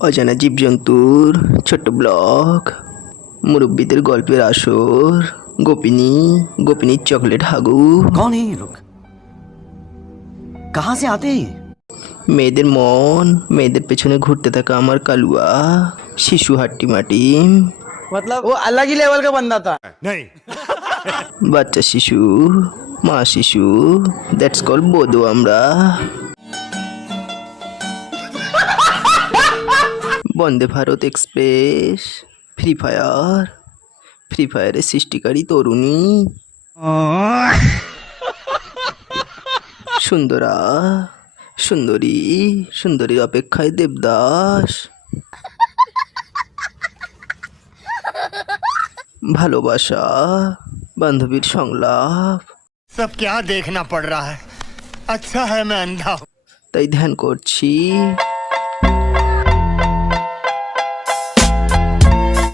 অজানা জীবজন্তুর ছোট্ট ব্লগ, মুরব্বীদের গল্পের আসর, গোপিনীর চকলেট হাগু। कौन है ये लोग? कहाँ से आते हैं ये? মেয়েদের মন, মেয়েদের পেছনে ঘুরতে থাকা আমার কালুয়া, শিশু হাট্টি মাটি, मतलब वो अलग ही लेवल का बंदा था। বাচ্চা শিশু, মা শিশু, দ্যাটস কল বোধো আমরা। বন্দে ভারত এক্সপ্রেস, ফ্রি ফায়ারের সৃষ্টিকারী তরুণী, সুন্দরীর অপেক্ষায় দেবদাস, ভালোবাসা, বান্ধবীর সংলাপ। सब क्या देखना पड़ रहा है। अच्छा है मैं अंधा हूं। তাই ধ্যান করছি